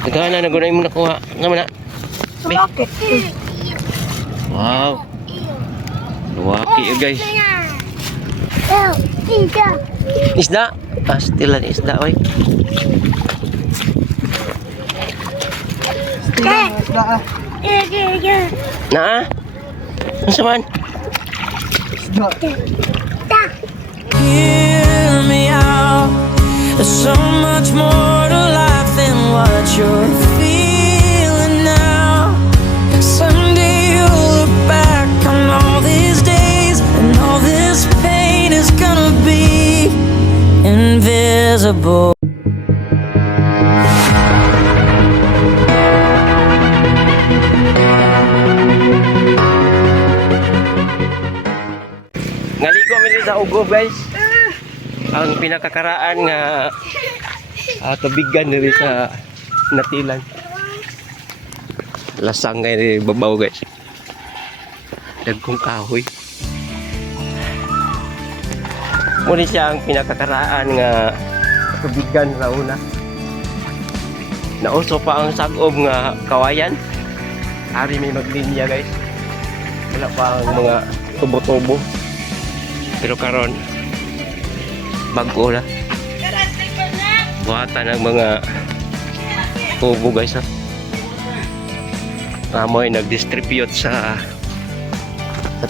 Nagana na gunay mo nakuha. Nga man na. Bakit? Wow. Luwaki yun guys. Isda. Pastilan isda oy. Na. Ano man? Hear me out. There's so much more to life than what you're feeling now. Someday you'll look back on all these days, and all this pain is gonna be invisible. Ngaligo kami sa ugob guys. Ang pinakakaraan nga tubigan diri sa Natilan. Lasang ngay diri babaw guys. Dagkong kahoy. Muna siya ang pinakakaraan nga tubigan sa una. Nauso pa ang sagob nga kawayan. Ari may maglinya guys. Wala pa ang mga tubo-tubo. Pero karon bago na. Buhatan ng mga tubo guys ha. Kamoy nag-distribute sa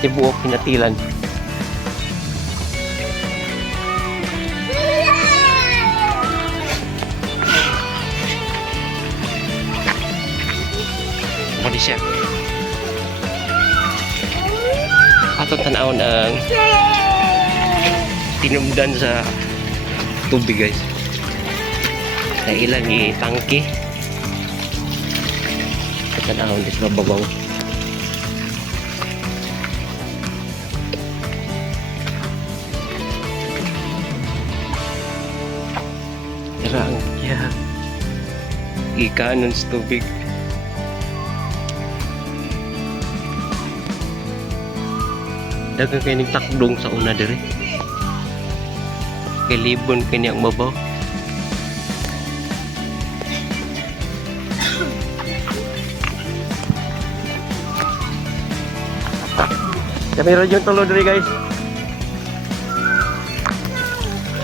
tibuok Natilan. Mali siya. Atong tanaw ng tinumdan sa tubig guys. Sa ilang itangki. Tanahon di sa babaw. Terang ya. Ikanon sa tubig. Dagang kayo takdong sa una diri. Kay libon kanyang mabaw. Kami rin yung tulo diri guys.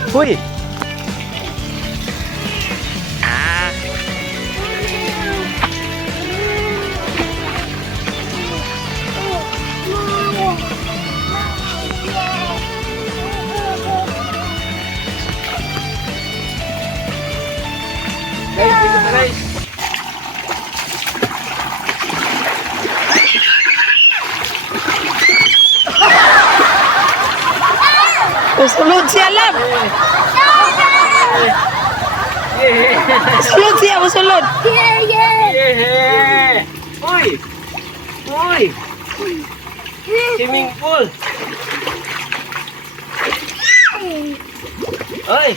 Huy! Ah! Guys, dito na guys. Sulod siya lang. Sulod siya, masulod. Uy! Uy! Swimming pool! Uy!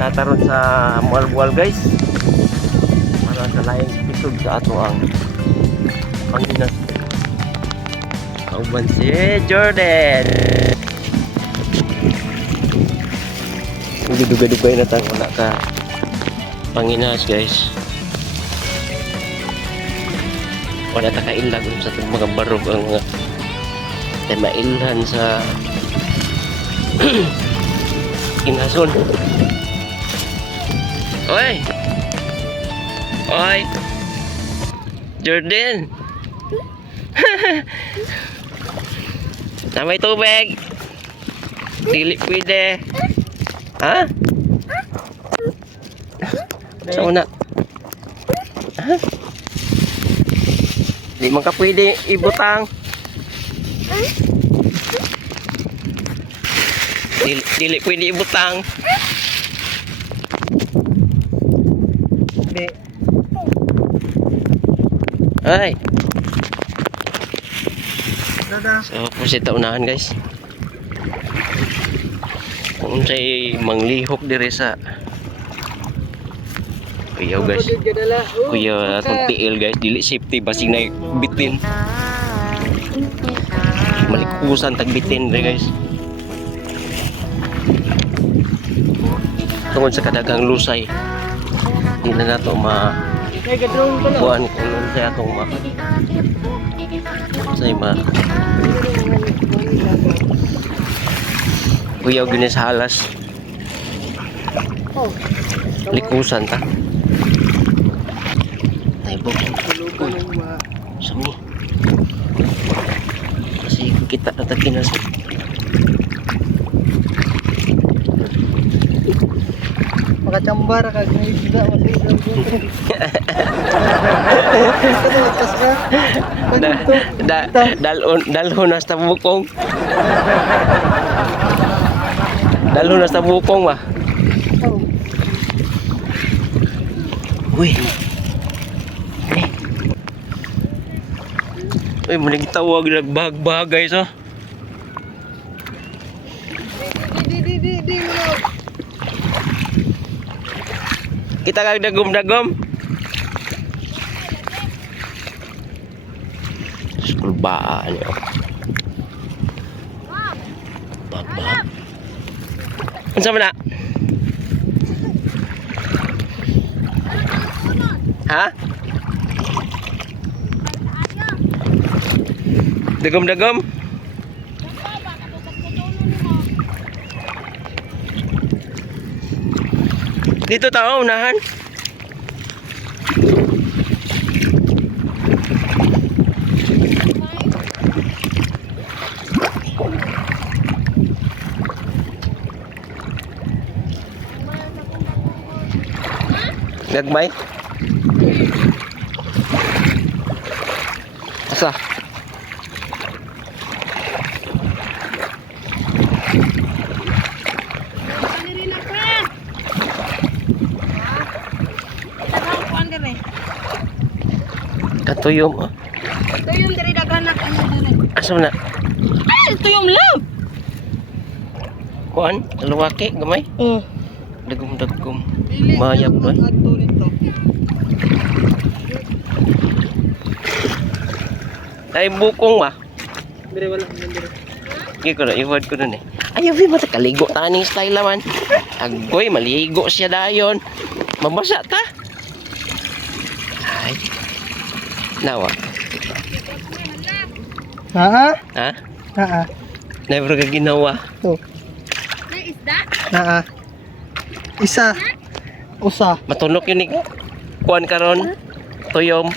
Tataron sa mual-mual guys para sa laing episode sa ato ang Panginas. Kauban si Jordan. Hindi dugay-dugay na tayo wala ka Panginas guys. Wala ta kailag sa itong mga barog ang mga mailhan sa Inhason. Oy! Oy! Jordan! Na may tubig! Dili pwede! Ha? Sa una? Ha? Di man ka pwede ibutang. Dili pwede ibutang. Hindi. Ay. So, pusita unahan guys. Kung sa'y manglihok dire sa Kuya guys. Kuya atong tiil guys. Dili safety basig na bitin. Malikusan tag bitin re guys. Tungod sa kadagang lusay. Di na nato buwan kung sa atong say kuyaw ginis halas likusan ta taibok sami kasi kita natakin na Makacambar ka guys, isda masih dalhon hasta bukong dalhon hasta bukong ba uy uy manigtawag nagbahag-bahag guys oh kita kag dagom-dagom kulbaan yo babak unsa man na ha dagom-dagom dito tao unahan gagmay asa katuyom oh. Tuyom dari daganak ano dali. Asa man na Ay, tuyom lang. kuan luwaki gamay dagom-dagom mayap ba ay bukong ba Dire wala dire. Gigi ko na, iwad ko nun eh. Ayaw, mata kaligo taning style naman. Agoy, maligo siya dayon. Mabasa ta. Ay. Nawa. Naa, Ha? naa. Never ka ginawa. To. May isda? Naa. Isa. Usa. Matunok yun ni kuan karon. Tuyom.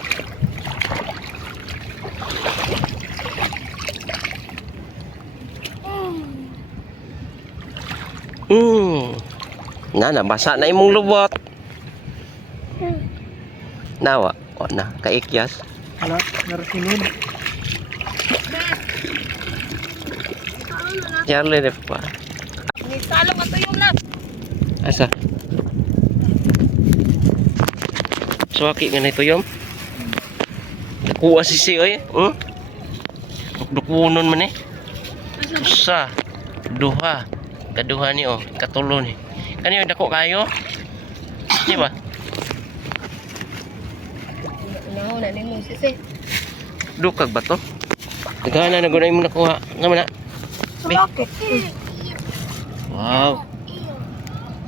Na, nabasa na imong lubot. Nawa. O na, kaikyas. Ala, narasunod. Charlie ref pa. May salong at tuyom lang. Asa? Suwaki nga na tuyom. Nakuha si oy. Dukdukunon man eh. Usa. Duha. Kaduha ni oh. Katulo ni. Kani dako kayo? Di ba? Naho na nimo sisi. Dukag ba to? Dagana na gunay mo nakuha. Nga na. Sulaki. Wow.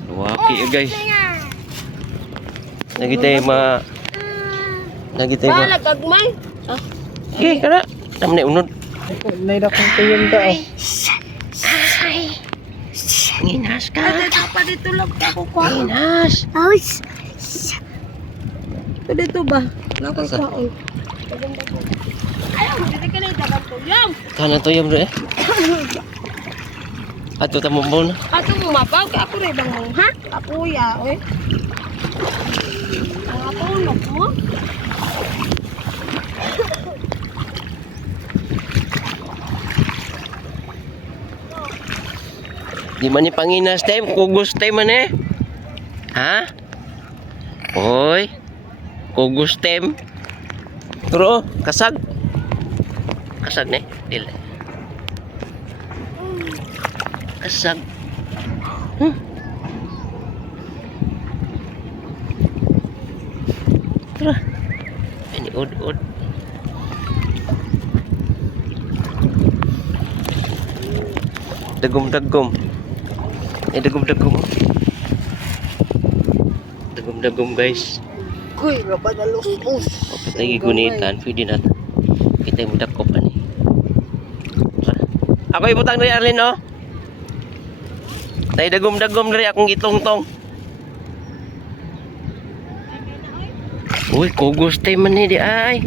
Luwaki guys. Nagitay Nagitay Wala gagmay. Ah, Okay, kana. Namne unod. Naida kong tuyong ka oh. Nginas ka. dito pa dito lang ako ko. Nginas. Dito ba? Nakakaon. Ayaw, dito ka na dagat tuyom. Kana tuyom do eh. Ato ta mo na. Ato mo mabaw ka ako rin bang mong ha? Kapuya, oy. Ang apulok mo? Di man ni panginas time, kugos time man eh. Ha? Oy. Kugos time. Turo, kasag. Kasag ne? Dili. Kasag. Ud. Dagom. Dagom. Dagom guys. Kuy, raba na los. Patay gigunitan, pwede na. Kita yung dakop ani. Ako ibutang dari Arlene oh. Tay dagom dari akong gitongtong. Uy, kugos time man ni di ay.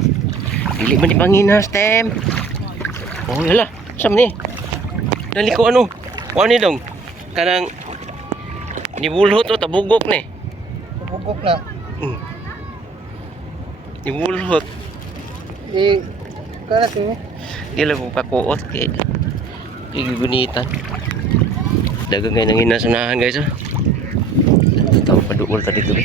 Dili man ni panginas time. Oh, yala. Sam ni. Dali ko ano? Kuha ni dong. Kanang nibulhot o tabugok ni. Bugok na. Nibulhot. Karas mo. Di lang kong pakuot kay gigunitan. Dagang ngayon ang inasunahan guys oh. Tawag paduol tadi dito.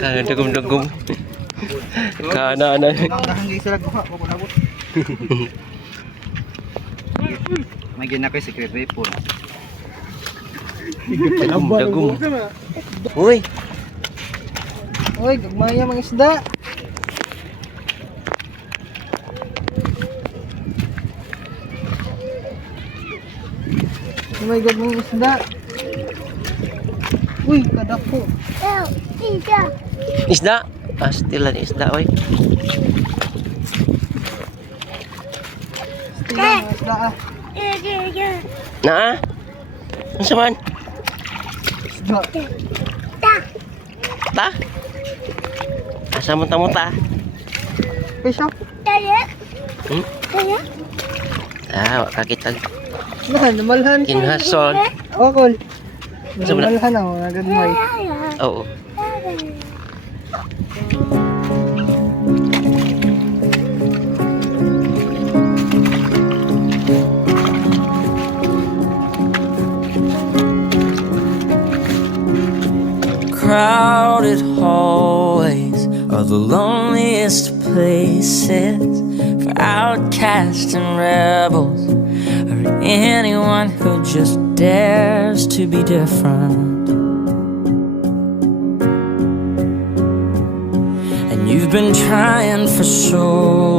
Dagom. Kana. Nanganggi sila guha ko nabot. May ginakay secret weapon. Dagom. Uy, Oy, gagmaya mga isda. Oh my God, mga isda. Uy, kadako. isda. Pastilan isda oy. Mga isda ah. Naa? Ano saman? Isda. Ta? Asa mo ta? Pesha. Hmm? Kakitag Namalhan. kinhason. Okol. Sa mana? Namalhan ako, nagagmay. Oo. Crowded hallways are the loneliest places for outcasts and rebels, or anyone who just dares to be different. And you've been trying for so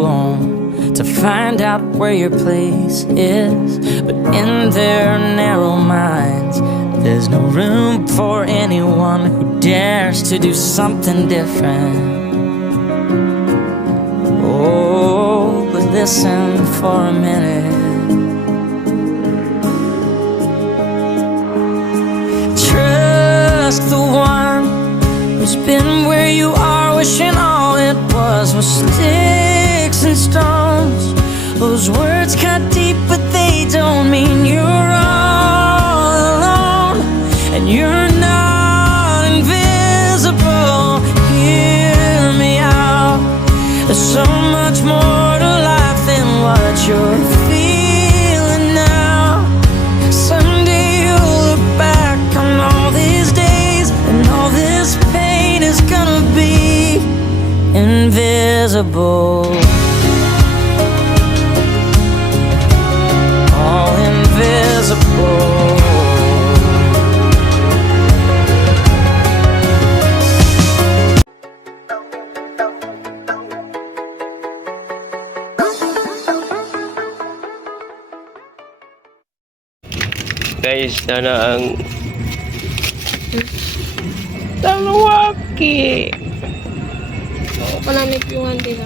long to find out where your place is, but in their narrow minds there's no room for anyone who dares to do something different. Oh, but listen for a minute. Trust the one who's been where you are, wishing all it was sticks and stones. Those words cut deep, but they don't mean you're all alone. And you're not invisible. Hear me out. There's so much more to life than what you're feeling now. Someday you'll look back on all these days, and all this pain is gonna be invisible. All invisible. Guys, sana ang talawaki. Oo, palamig yung hindi na.